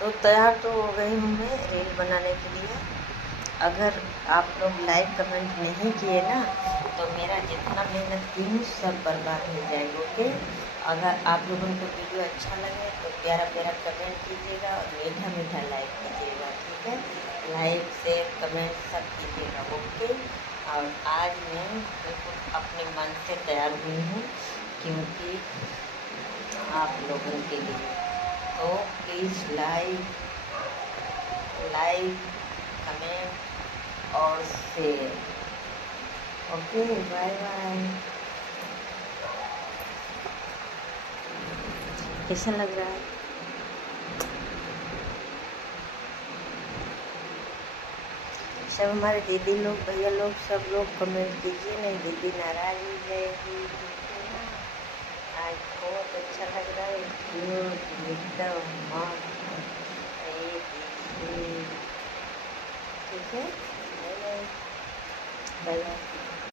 तो तैयार तो हो गई हूँ मैं रील बनाने के लिए। अगर आप लोग लाइक कमेंट नहीं किए ना तो मेरा जितना मेहनत की हूँ सब बर्बाद हो जाएगा। ओके, अगर आप लोगों को वीडियो अच्छा लगे तो प्यारा प्यारा कमेंट कीजिएगा और मीठा मीठा लाइक कीजिएगा। ठीक है, लाइक शेयर कमेंट सब कीजिएगा। ओके, और आज मैं बिल्कुल अपने मन से तैयार हुई हूँ क्योंकि आप लोगों के लिए। तो प्लीज़ लाइक कमेंट और शेयर। Okay, bye bye. कैसा लग रहा है? सब हमारे दीदी लोग भैया लोग सब लोग कमेंट कीजिए, नहीं दीदी नाराज हो जाएगी। आज बहुत अच्छा लग रहा है, क्यूट एकदम मस्त। ठीक है, बाय बाय।